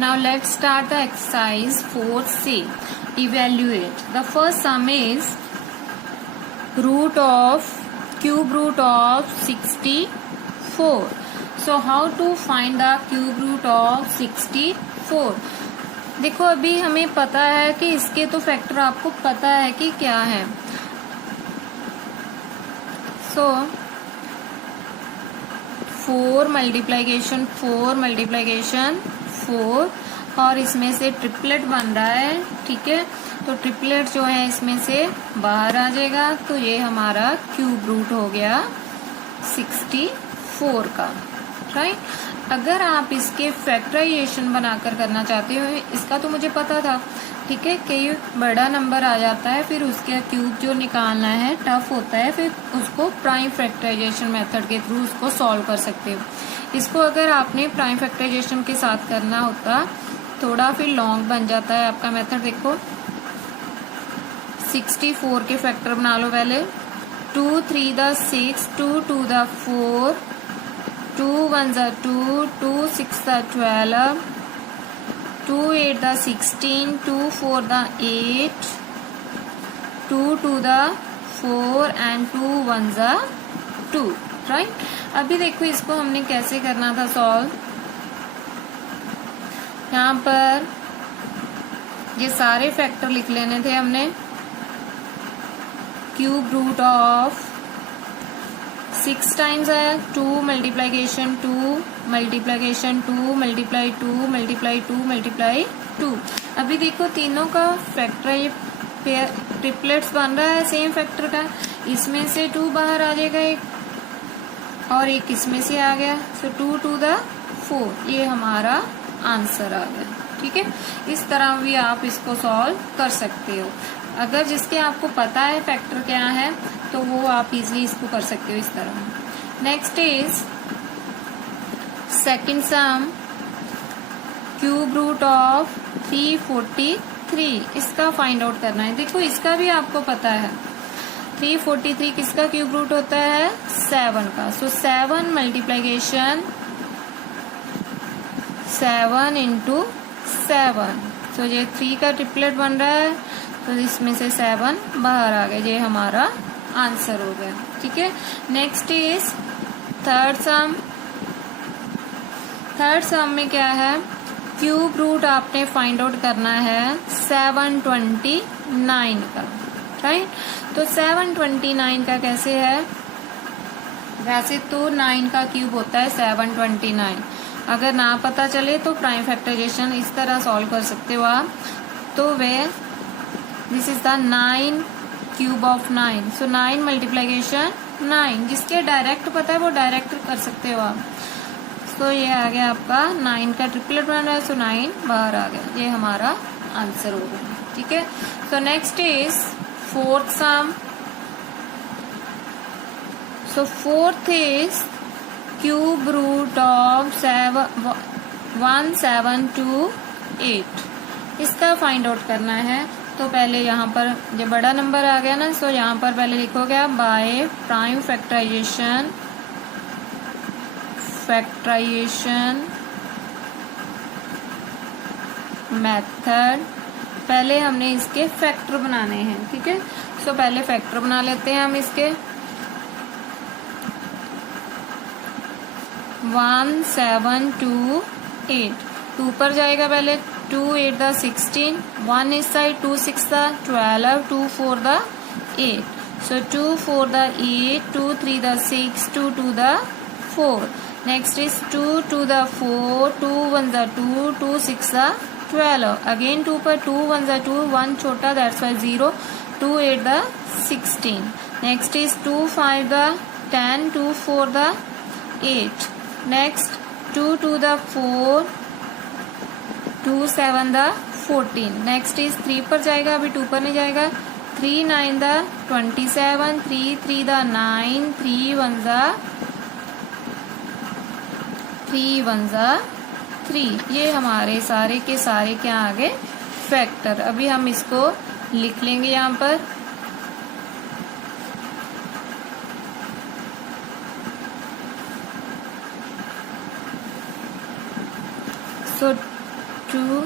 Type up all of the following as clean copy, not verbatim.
Now let's start the exercise 4C. Evaluate. The first sum is cube root of 64. So how to find the cube root of 64? देखो अभी हमें पता है कि इसके तो फैक्टर आपको पता है कि क्या है. So 4 मल्टीप्लीकेशन 4 और इसमें से ट्रिपलेट बन रहा है. ठीक है, तो ट्रिपलेट जो है इसमें से बाहर आ जाएगा. तो ये हमारा क्यूब रूट हो गया 64 का. राइट. अगर आप इसके फैक्टराइजेशन बनाकर करना चाहते हो, इसका तो मुझे पता था. ठीक है, कि बड़ा नंबर आ जाता है, फिर उसके क्यूब जो निकालना है टफ होता है, फिर उसको प्राइम फैक्टराइजेशन मेथड के थ्रू उसको सॉल्व कर सकते हो. इसको अगर आपने प्राइम फैक्टराइजेशन के साथ करना होता थोड़ा फिर लॉन्ग बन जाता है आपका मेथड. देखो 64 के फैक्टर बना लो पहले. 2 3 the 6, 2 2 the 4, 2 1 the 2, 2 6 the 12, 2 8 the 16, 2 4 the 8, 2 2 the 4 and 2 1 the 2. Right. अभी देखो इसको हमने कैसे करना था सॉल्व. यहाँ पर ये सारे फैक्टर लिख लेने थे हमने. क्यूब रूट ऑफ 6 टाइम्स है 2 multiplication 2 multiplication 2 multiply 2 multiply 2 multiply 2. अभी देखो तीनों का फैक्टर ये ट्रिपलेट्स बन रहा है सेम फैक्टर का. इसमें से 2 बाहर आ जाएगा एक, और एक इसमें से आ गया. सो 2 2 द 4 ये हमारा आंसर आ गया. ठीक है, इस तरह भी आप इसको सॉल्व कर सकते हो. अगर जिसके आपको पता है फैक्टर क्या है तो वो आप इजीली इसको कर सकते हो इस तरह. Next is second sum, cube root of 343. इसका फाइंड आउट करना है. देखो इसका भी आपको पता है 343 किसका क्यूब रूट होता है 7 का. सो 7 मल्टीप्लीकेशन 7 इंटू 7. तो ये 3 का ट्रिपलेट बन रहा है, तो इसमें से 7 बाहर आ गया. ये हमारा आंसर हो गया. ठीक है. Next is third some. Third सम में क्या है, क्यूब रूट आपने फाइंड आउट करना है 729 का. राइट. तो 729 का कैसे है, वैसे तो 9 का क्यूब होता है 729. अगर ना पता चले तो प्राइम फैक्टराइजेशन इस तरह सॉल्व कर सकते हो आप. तो way this is the 9 cube of 9. So 9 multiplication 9. जिसके डायरेक्ट पता है वो डायरेक्ट कर सकते हो आप. तो ये आ गया आपका 9 का ट्रिपलेट बन रहा है. सो 9 बाहर आ गया. ये हमारा आंसर हो गया. ठीक है. So next is fourth sum. So fourth is cube root of 1728. इसका फाइंड आउट करना है. तो पहले यहाँ पर जो बड़ा नंबर आ गया ना, सो यहाँ पर पहले लिखोगे आप बाय प्राइम फैक्टराइजेशन मेथड. पहले हमने इसके फैक्टर बनाने हैं. ठीक है. सो पहले फैक्टर बना लेते हैं हम इसके. 1728 2 पर जाएगा पहले. 2 8 द 16, 1 इस side, 2 6 the 12, 2 4 the 8. So 2 4 the 8, 2 3 the 6, 2 2 the 4. Next is 2 2 the 4, 2 1 the 2, 2 6 the 12. Again 2 पर 2 1 द 2, 1 छोटा that's why 0, 2 8 the 16. Next is 2 5 the 10, 2 4 the 8. Next 2 2 the 4, 2 7 the 14. Next is 3 पर जाएगा, अभी 2 पर नहीं जाएगा. 3 9 द 27, 3 3 द 9, 3 1 द 3. ये हमारे सारे के सारे क्या आ गए फैक्टर. अभी हम इसको लिख लेंगे यहाँ पर. सो 2,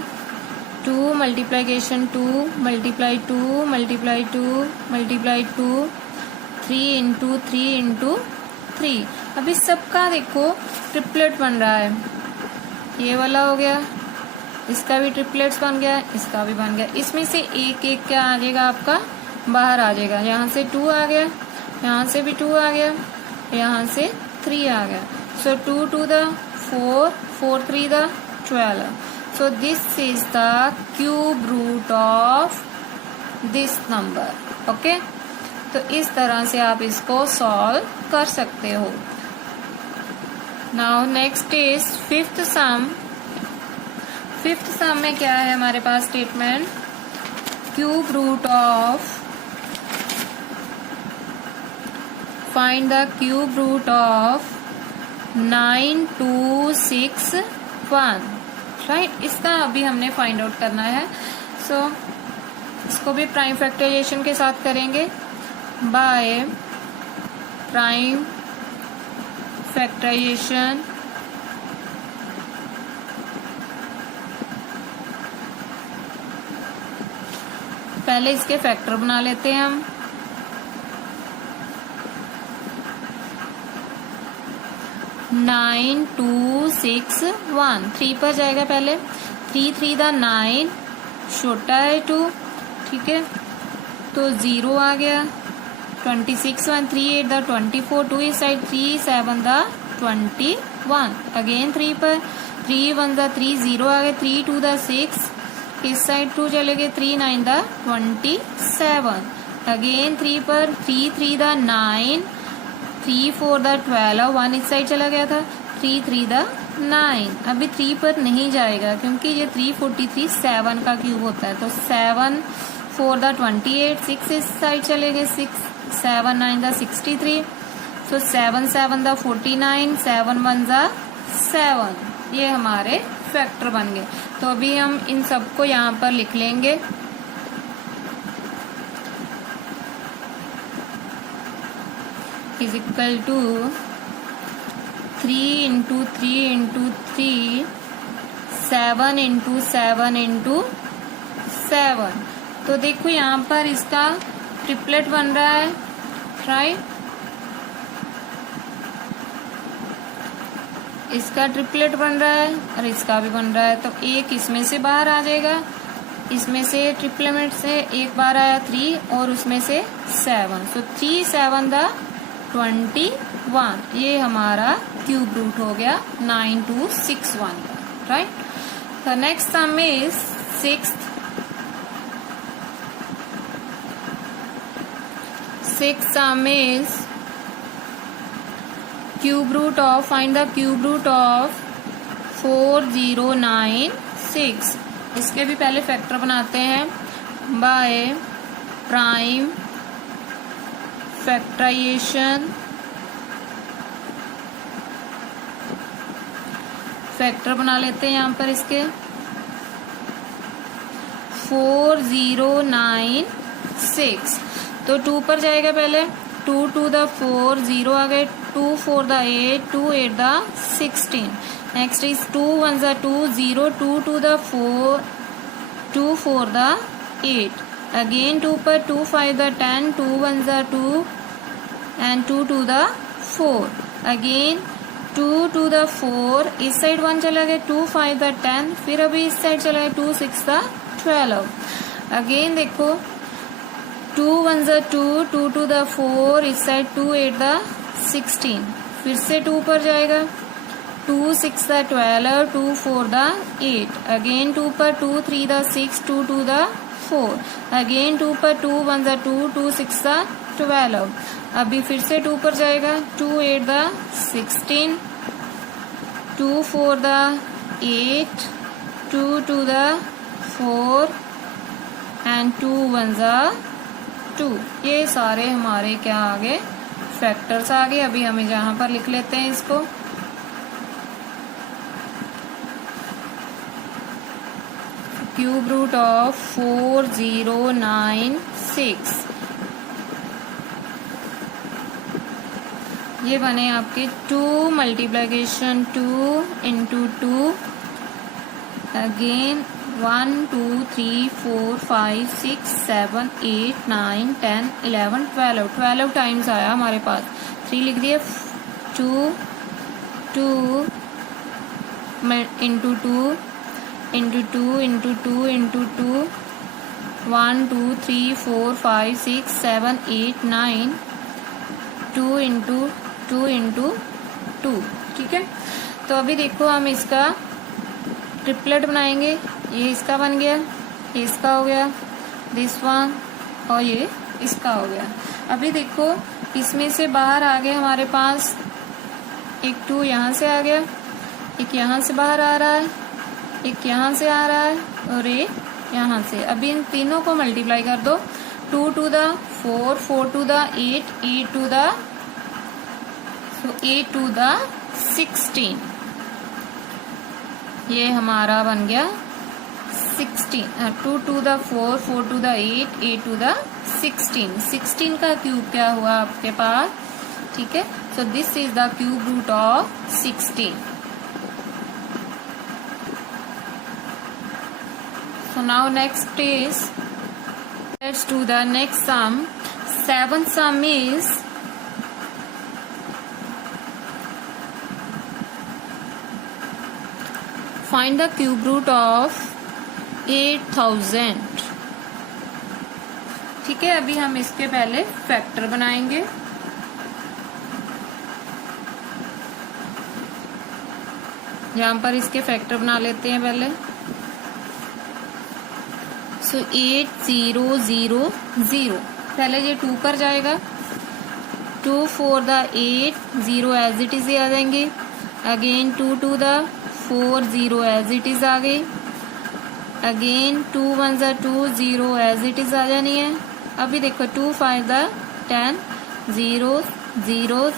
2 multiplication 2 multiply 2 multiply 2 multiply 2, 3 into 3 into 3। अब इस सबका देखो ट्रिपलेट बन रहा है, ये वाला हो गया, इसका भी ट्रिपलेट्स बन गया, इसका भी बन गया। इसमें से एक एक क्या आ जाएगा आपका, बाहर आ जाएगा। यहाँ से 2 आ गया, यहाँ से भी 2 आ गया, यहाँ से 3 आ गया। So 2 to the 4, 4 3 the 12। So this is the cube root of this number. Okay, तो इस तरह से आप इसको सॉल्व कर सकते हो। Now next is fifth sum. Fifth sum में क्या है हमारे पास statement, cube root of, find the cube root of 9 2 6 1। Right, इसका अभी हमने फाइंड आउट करना है। सो इसको भी प्राइम फैक्टराइजेशन के साथ करेंगे, बाय प्राइम फैक्टराइजेशन पहले इसके फैक्टर बना लेते हैं हम। नाइन 2 6 1, 3 पर जाएगा पहले, 3 3 द 9, छोटा है 2, ठीक है, तो 0 आ गया। 26 1 3 8 द 24, 2 इस साइड, 3 7 द 21, अगेन 3 पर, 3 1 द 3, 0 आ गया, 3 2 द 6, इस साइड 2 चले गए, 3 9 द 27, अगेन 3 पर, 3 3 द 9, 3 4 द 12, 1 इस साइड चला गया था, 3 3 द 9। अभी 3 पर नहीं जाएगा क्योंकि ये 343 7 का क्यूब होता है, तो 7 4 द 28, 6 इस साइड चले गए, 6 7 9 द 63, सो 7 7 द 49, 7 1 द 7, ये हमारे फैक्टर बन गए। तो अभी हम इन सबको यहाँ पर लिख लेंगे। Is equal to 3 into 3 into 3, 7 into 7 into 7। तो देखो यहाँ पर इसका ट्रिपलेट बन रहा है, राइट, इसका ट्रिपलेट बन रहा है और इसका भी बन रहा है, तो एक इसमें से बाहर आ जाएगा, इसमें से ट्रिपलेट से एक बार आया 3 और उसमें से 7, सो 3 7 द 21, ये हमारा क्यूब रूट हो गया 9261 का, right. The next sum is sixth sum is cube root of, find the cube root of 4096। इसके भी पहले फैक्टर बनाते हैं, बाय प्राइम फैक्टराइजेशन। फैक्टर बना लेते हैं यहाँ पर इसके 4096, तो 2 पर जाएगा पहले, 2 2 द 4, 0 आ गए, 2 4 the 8, 2 8 the 16, next is 2 1 the 2, 0, 2 2 the 4, 2 4 the 8, again 2 पर, 2 5 the 10, 2 1 the 2 and 2 2 the 4, again 2 2 the 4, इस साइड 1 चला गया, 2 5 द 10, फिर अभी इस साइड चला गया 2 6 द 12, अगेन देखो 2 1 द 2, 2 2 द 4, इस साइड 2 8 द 16, फिर से 2 पर जाएगा, 2 6 द 12, 2 4 द 8, अगेन 2 पर, 2 3 द 6, 2 2 द 4, अगेन 2 पर, 2 1 द 2, 2 6 द 12, अभी फिर से 2 पर जाएगा, 2 8 the 16, 2 4 the 8, 2 2 the 4 and 2 1 the 2, ये सारे हमारे क्या आ गए, फैक्टर्स आ गए। अभी हमें यहाँ पर लिख लेते हैं इसको, क्यूब रूट ऑफ 4096, ये बने आपके 2 मल्टीप्लिकेशन 2 into 2 अगेन 1 2 3 4 5 6 7 8 9 10 11 12 टाइम्स आया हमारे पास। 3 लिख दिए। 2 2 into 2 into 2 into 2 into 2 1 2 3 4 5 6 7 8 9 2 into 2 into 2। ठीक है, तो अभी देखो हम इसका ट्रिपलेट बनाएंगे। ये इसका बन गया, ये इसका हो गया, दिस वन, और ये इसका हो गया। अभी देखो इसमें से बाहर आ गए हमारे पास एक 2 यहाँ से आ गया, एक यहाँ से बाहर आ रहा है, एक यहाँ से आ रहा है और एक यहाँ से। अभी इन तीनों को मल्टीप्लाई कर दो। 2 to the 4, 4 two the 8, 8 two the 16। ये हमारा बन गया 16। 2 to the 4, 4 two the 8, 8 two the 16। 16 का क्यूब क्या हुआ आपके पास? ठीक है, so this is the cube root of 16। So now next is, let's do the next sum. 7th sum is find the cube root of 8000। ठीक है, अभी हम इसके पहले फैक्टर बनाएंगे। यहाँ पर इसके फैक्टर बना लेते हैं पहले। सो 8000, पहले ये 2 पर जाएगा। 2 4 द 8, 0 एज इट इज आ जाएंगे। Again 2 to the 4, 0 as it is आ गई। Again 2 1 the 2, 0 as it is आ जानी है। अभी देखो 2 5 द 10, 0 0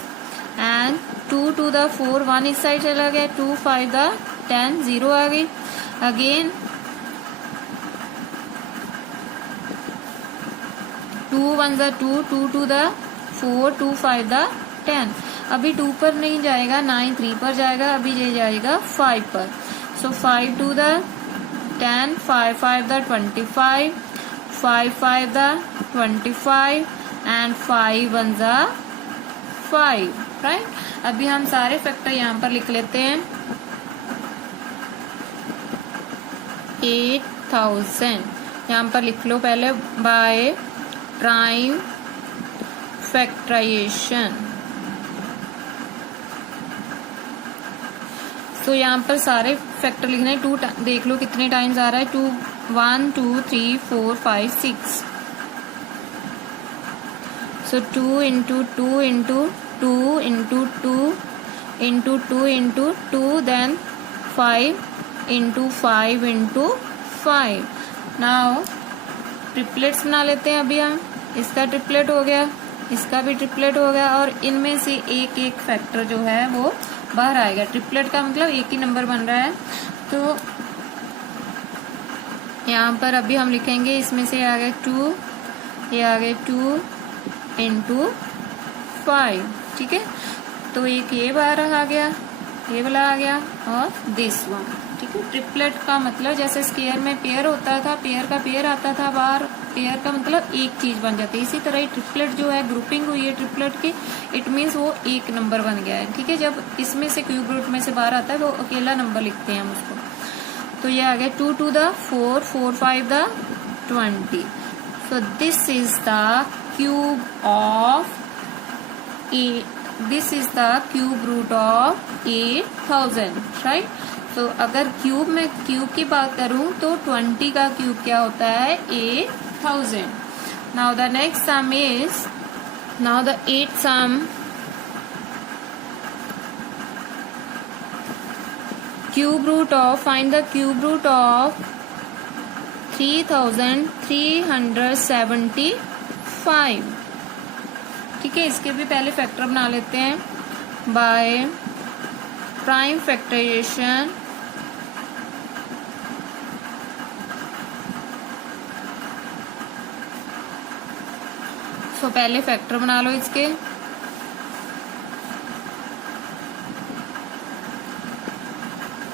एंड 2 टू द 4, 1 इस साइड चला गया। 2 5 द 10, 0 आ गई। Again 2 1 the 2, 2 to the 4, 2 5 the 10। अभी 2 पर नहीं जाएगा, 9 3 पर जाएगा। अभी ये जाएगा 5 पर। So 5 two the 10, 5 5 the 25, 5 5 the 25 एंड 5 1 द 5, राइट। अभी हम सारे फैक्टर यहाँ पर लिख लेते हैं। 8000 यहाँ पर लिख लो पहले बाय प्राइम फैक्टराइजेशन। तो यहाँ पर सारे फैक्टर लिखने हैं। 2 देख लो कितने टाइम्स आ रहा है। 2 1 2 3 4 5 6। So 2 into 2 into 2 into 2 into 2 into 2, then 5 into 5 into 5। Now triplets बना लेते हैं। अभी हम इसका ट्रिपलेट हो गया, इसका भी ट्रिपलेट हो गया, और इनमें से एक एक फैक्टर जो है वो बाहर आएगा। ट्रिपलेट का मतलब एक ही नंबर बन रहा है। तो यहाँ पर अभी हम लिखेंगे, इसमें से आ गए 2, ये आ गए 2 इंटू 5। ठीक है, तो एक ये बाहर आ गया, ये वाला आ गया, और दिस वन। ठीक है, ट्रिपलेट का मतलब जैसे स्क्वायर में पेयर होता था, पेयर का पेयर आता था बाहर, पेयर का मतलब एक चीज बन जाती है। इसी तरह ही ट्रिपलेट जो है, ग्रुपिंग हुई है ट्रिपलेट की, इट मीन्स वो एक नंबर बन गया है। ठीक है, जब इसमें से क्यूब रूट में से बाहर आता है वो अकेला नंबर लिखते हैं हम उसको। तो ये आ गया 2 to the 4, 4 5 the 20। So this is the cube of 8, this is the cube root of 8000, right. तो अगर क्यूब में क्यूब की बात करूं तो 20 का क्यूब क्या होता है? 8000। Now the next sum is, now the 8th sum, cube root of, find the cube root of 3375। ठीक है, इसके भी पहले फैक्टर बना लेते हैं बाय प्राइम फैक्टराइजेशन। तो पहले फैक्टर बना लो इसके।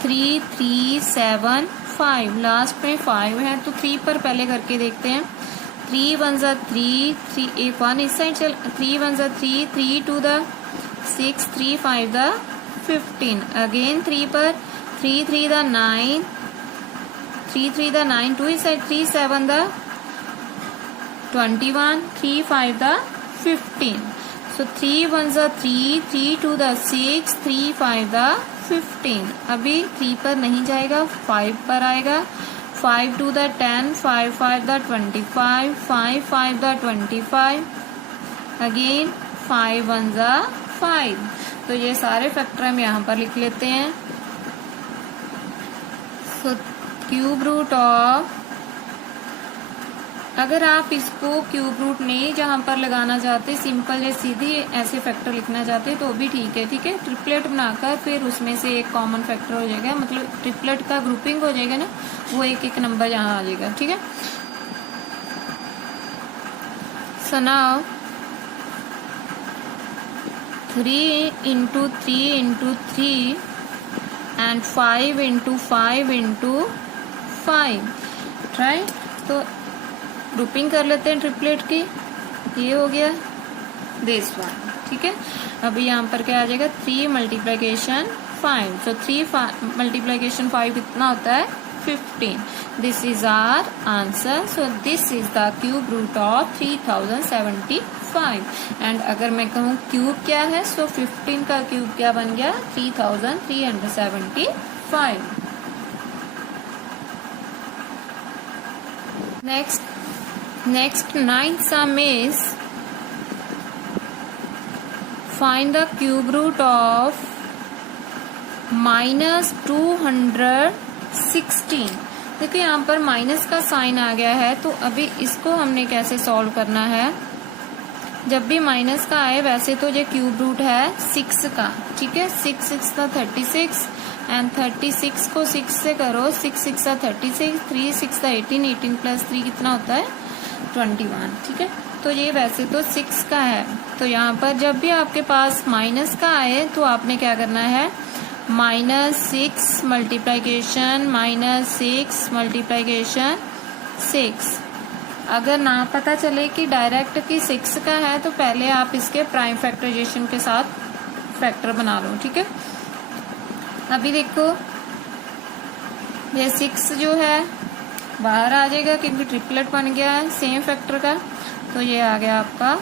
3375 5, लास्ट में 5 है तो 3 पर पहले करके देखते हैं। 3 1 जा 3, 3 1 इस साइड चल, 3 1 जा 3, 3 2 द 6, 3 5 द 15, अगेन 3 पर 3 3 द 9, 3 3 द 9, 2 इस साइड 3 7 द 21, 3 5 द 15, so 3 1 जा 3, 3 2 द 6, 3 5 द 15, अभी 3 पर नहीं जाएगा, 5 पर आएगा। 5 2 द 10, 5 5 द 25, 5 5 द 25, अगेन 5 1 जा 5। तो ये सारे फैक्टर हम यहाँ पर लिख लेते हैं। so क्यूब रूट ऑफ, अगर आप इसको क्यूब रूट नहीं जहां पर लगाना चाहते, सिंपल या सीधी ऐसे फैक्टर लिखना चाहते तो भी ठीक है। ठीक है, ट्रिपलेट बनाकर फिर उसमें से एक कॉमन फैक्टर हो जाएगा, मतलब ट्रिपलेट का ग्रुपिंग हो जाएगा ना, वो एक एक नंबर यहाँ आ जाएगा। ठीक है, so now 3 into 3 into 3 and 5 into 5 into 5, right. तो ग्रुपिंग कर लेते हैं ट्रिपलेट की, ये हो गया दिस वन। ठीक है, अभी यहाँ पर क्या आ जाएगा, 3 मल्टीप्लीकेशन 5, तो 3 मल्टीप्लीकेशन 5 कितना होता है, 15। This is our answer. So this is the cube root of 3075। And अगर मैं कहूँ क्यूब क्या है, सो 15 का क्यूब क्या बन गया, 3375। Next ninth sum is find the cube root of -216। देखिए यहाँ पर माइनस का साइन आ गया है, तो अभी इसको हमने कैसे सॉल्व करना है। जब भी माइनस का आए, वैसे तो ये क्यूब रूट है 6 का। ठीक है, 6 6 का 36 एंड 36 को 6 से करो, 6 6 का 36, 3 6 का 18, 18 प्लस 3 कितना होता है, 21। ठीक है, तो ये वैसे तो 6 का है, तो यहाँ पर जब भी आपके पास माइनस का आए तो आपने क्या करना है, -6 मल्टीप्लीकेशन -6 मल्टीप्लीकेशन 6। अगर ना पता चले कि डायरेक्ट की 6 का है तो पहले आप इसके प्राइम फैक्टराइजेशन के साथ फैक्टर बना लो। ठीक है, अभी देखो ये 6 जो है बाहर आ जाएगा क्योंकि ट्रिपलेट बन गया है सेम फैक्टर का, तो ये आ गया आपका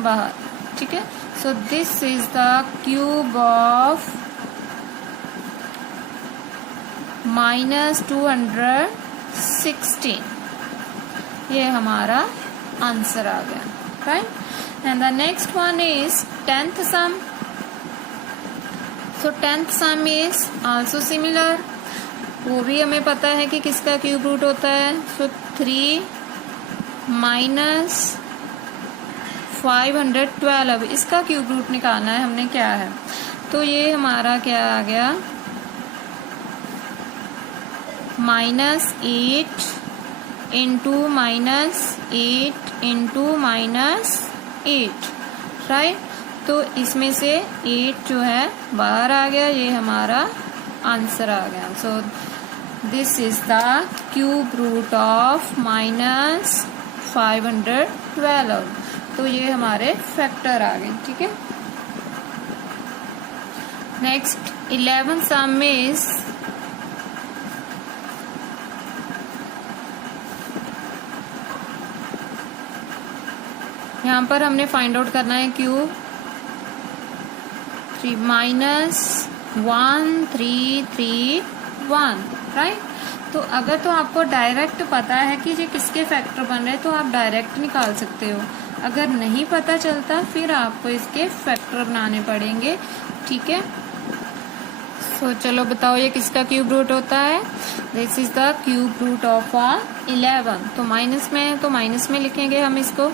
बाहर। ठीक है, so this is the cube of -216। ये हमारा आंसर आ गया, right. And the next one is 10th sum. So 10th sum is also similar, वो भी हमें पता है कि किसका क्यूब रूट होता है। सो 3 -512, इसका क्यूब रूट निकालना है हमने, क्या है, तो ये हमारा क्या आ गया, -8 इंटू -8 इंटू -8, राइट। तो इसमें से 8 जो है बाहर आ गया, ये हमारा आंसर आ गया। So this is the cube root of -512, तो ये हमारे फैक्टर आ गए। ठीक है, नेक्स्ट 11th सम इज यहाँ पर हमने फाइंड आउट करना है क्यूब -1331, राइट। तो अगर तो आपको डायरेक्ट पता है कि ये किसके फैक्टर बन रहे हैं तो आप डायरेक्ट निकाल सकते हो, अगर नहीं पता चलता फिर आपको इसके फैक्टर बनाने पड़ेंगे। ठीक है, सो चलो बताओ ये किसका क्यूब रूट होता है। This is the cube root of 11। तो माइनस में है तो माइनस में लिखेंगे हम इसको,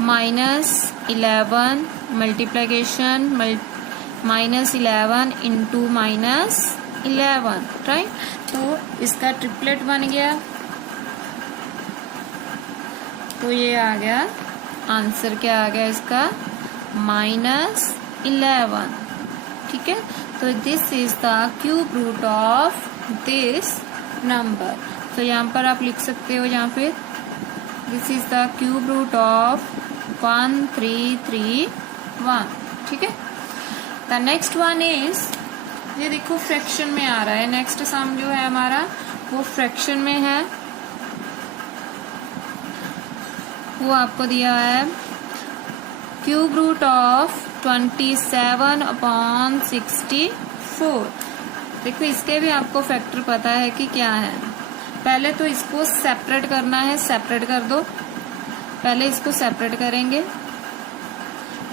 -11 मल्टीप्लीकेशन -11 इंटू -11, राइट। तो इसका ट्रिपलेट बन गया, तो ये आ गया आंसर, क्या आ गया इसका, -11। ठीक है। तो this is the cube root of this number. तो यहाँ पर आप लिख सकते हो, यहाँ पे this is the cube root of 1331, ठीक है। द नेक्स्ट वन इज, ये देखो फ्रैक्शन में आ रहा है। नेक्स्ट सम जो है हमारा वो फ्रैक्शन में है। वो आपको दिया है क्यूब रूट ऑफ 27/64। देखो इसके भी आपको फैक्टर पता है कि क्या है। पहले तो इसको सेपरेट करना है, सेपरेट कर दो। पहले इसको सेपरेट करेंगे।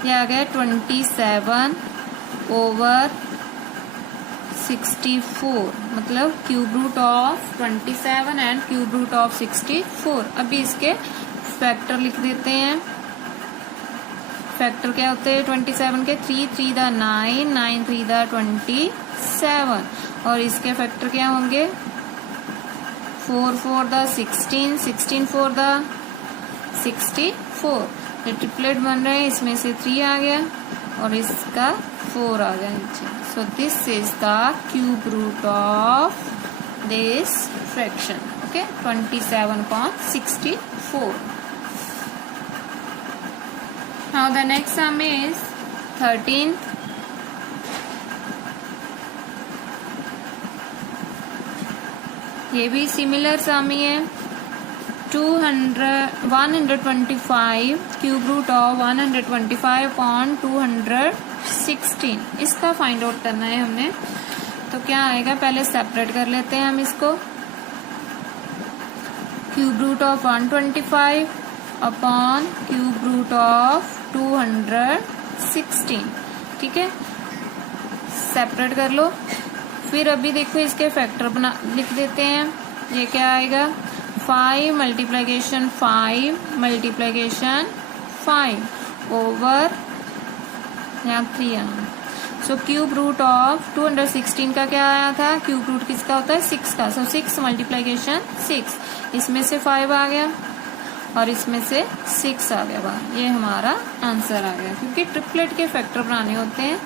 ये आ गया 27/64, मतलब cube root of 27 and cube root of 64। अभी इसके फैक्टर लिख देते हैं। फैक्टर क्या होते हैं 27 के? 3 3 द 9, 9 3 द 27। और इसके फैक्टर क्या होंगे? 4 4 द 16, 16 4 द 64। ये ट्रिपलेट बन रहे हैं, इसमें से 3 आ गया और इसका 4 आ गया नीचे। So this is the cube root of this fraction, okay, 27/64। Now the next sum is 13। ये भी सिमिलर सम ही है। 125 क्यूब रूट ऑफ 125/216, इसका फाइंड आउट करना है हमने। तो क्या आएगा, पहले सेपरेट कर लेते हैं हम इसको। Cube root of 125 upon cube root of 216, ठीक है, सेपरेट कर लो। फिर अभी देखो इसके फैक्टर बना लिख देते हैं। ये क्या आएगा, 5 मल्टीप्लीकेशन 5 मल्टीप्लीकेशन 5 ओवर यहाँ 3 आना। सो क्यूब रूट ऑफ 216 का क्या आया था? क्यूब रूट किसका होता है? 6 का। सो 6 मल्टीप्लीकेशन 6, इसमें से 5 आ गया और इसमें से 6 आ गया बाहर। ये हमारा आंसर आ गया, क्योंकि ट्रिपलेट के फैक्टर बनाने होते हैं,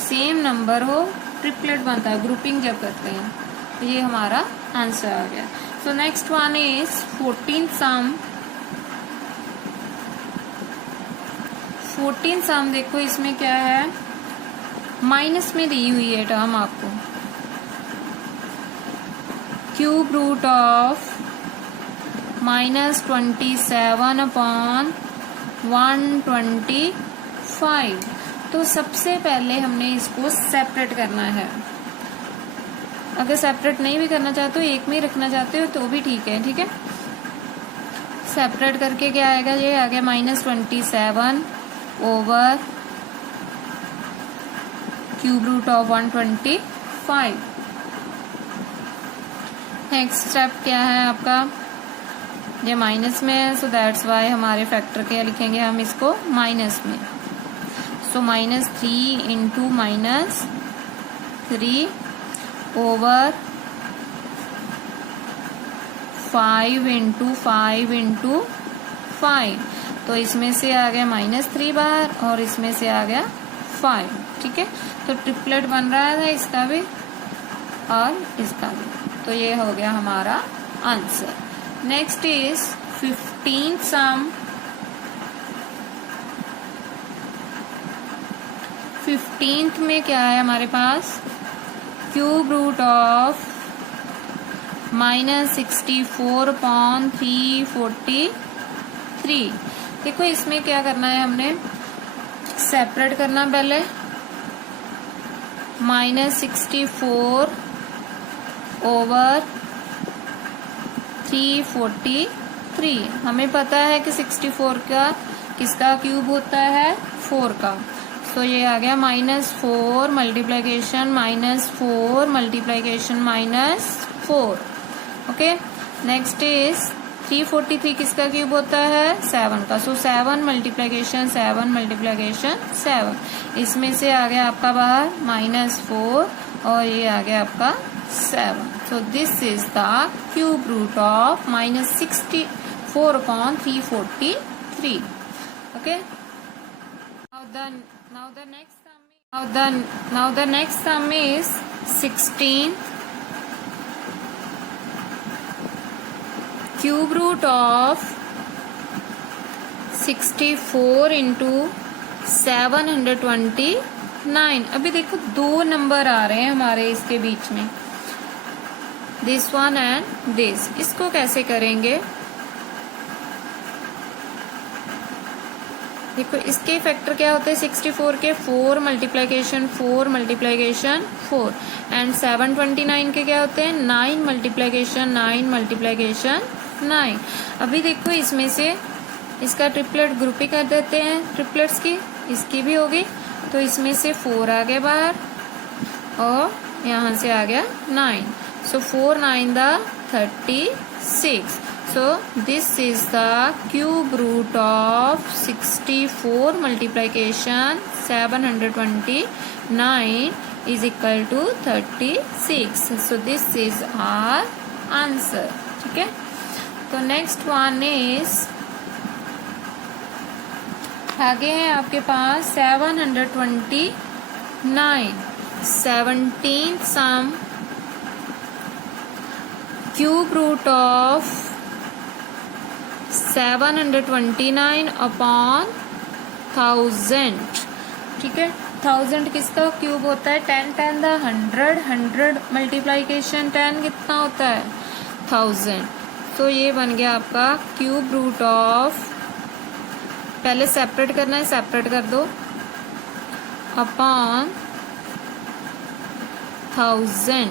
सेम नंबर हो ट्रिपलेट बनता है, ग्रुपिंग जब करते हैं। तो ये हमारा आंसर आ गया। So next one is 14th sum. 14th sum देखो इसमें क्या है, माइनस में दी हुई है टर्म आपको। Cube root of -27/125। तो सबसे पहले हमने इसको सेपरेट करना है। अगर सेपरेट नहीं भी करना चाहते हो, एक में ही रखना चाहते हो तो भी ठीक है, ठीक है। सेपरेट करके क्या आएगा, ये आ गया -27 over cube root of 125। Next step क्या है आपका, ये माइनस में है, सो दैट्स वाई हमारे फैक्टर क्या लिखेंगे हम इसको माइनस में। So -3 into -3 over 5 into 5 into 5। तो इसमें से आ गया -3 बाहर और इसमें से आ गया 5, ठीक है। तो ट्रिपलेट बन रहा था इसका भी और इसका भी। तो ये हो गया हमारा answer. Next is 15th some. 15th में क्या है हमारे पास, क्यूब रूट ऑफ -64/343। देखो इसमें क्या करना है, हमने सेपरेट करना पहले। -64 ओवर 343। हमें पता है कि 64 का किसका क्यूब होता है, 4 का। तो ये आ गया -4 multiplication -4 multiplication -4, okay. Next is 343 किसका क्यूब होता है, 7 का। सो 7 मल्टीप्लीकेशन 7 मल्टीप्लीकेशन 7। इसमें से आ गया आपका बाहर -4 और ये आ गया आपका 7। So this is the cube root of -64/343, okay. Now the next sum Now the next sum is 16 cube root of 64 into 729। अभी देखो दो नंबर आ रहे हैं हमारे इसके बीच में, दिस वन एंड दिस। इसको कैसे करेंगे? देखो इसके फैक्टर क्या होते हैं 64 के, 4 मल्टीप्लीकेशन 4 मल्टीप्लीकेशन 4, एंड 729 के क्या होते हैं 9 मल्टीप्लीकेशन 9 मल्टीप्लीकेशन 9। अभी देखो इसमें से इसका ट्रिपलेट ग्रुप ही कर देते हैं, ट्रिपलेट्स की, इसकी भी होगी, तो इसमें से 4 आ गए बाहर और यहाँ से आ गया 9। सो 4 9 the 36। So this is the cube root of 64 multiplication 729 is equal to 36. So this is our answer. ठीक है, तो next one is आगे है आपके पास 729 17th sum cube root of 729 upon 1000। ठीक है, 1000 किसका क्यूब होता है 10 10 द 100 100 मल्टीप्लीकेशन 10 कितना होता है 1000। तो ये बन गया आपका क्यूब रूट ऑफ, पहले सेपरेट करना है, सेपरेट कर दो, अपॉन 1000।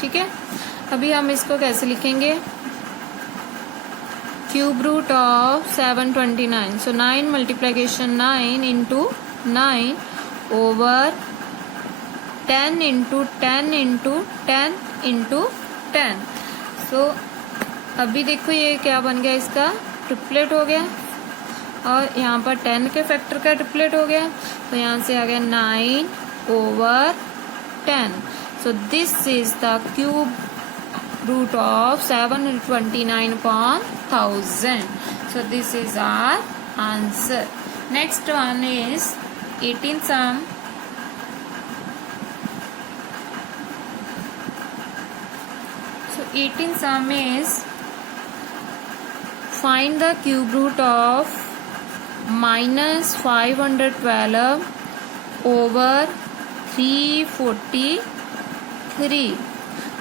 ठीक है, अभी हम इसको कैसे लिखेंगे, cube root of 729, so 9 multiplication 9 into 9 over 10 into 10 into 10 into 10। So अभी देखो ये क्या बन गया, इसका ट्रिपलेट हो गया, और यहाँ पर 10 के फैक्टर का ट्रिपलेट हो गया, तो यहाँ से आ गया 9 over 10। So this is the cube root of 729 upon 1000. So this is our answer. Next one is 18th sum. So 18th sum is find the cube root of minus 512 over 343।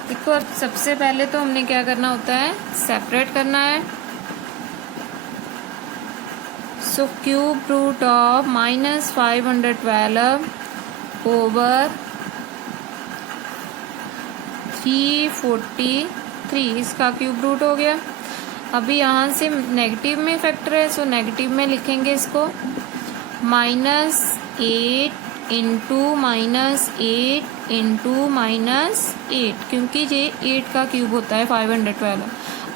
देखो अब सबसे पहले तो हमने क्या करना होता है, सेपरेट करना है। So cube root of minus 512 over 343, इसका क्यूब रूट हो गया। अभी यहाँ से नेगेटिव में फैक्टर है, सो नेगेटिव में लिखेंगे इसको, -8 इंटू -8 इंटू -8, क्योंकि ये 8 का क्यूब होता है 512,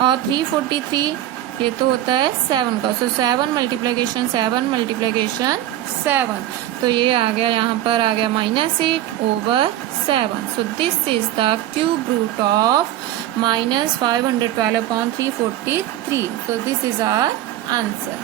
और 343 ये तो होता है 7 का। सो 7 मल्टीप्लीकेशन 7 मल्टीप्लीकेशन 7, तो ये आ गया, यहाँ पर आ गया -8 over 7। So this is the cube root of -512 upon 343। So this is our answer.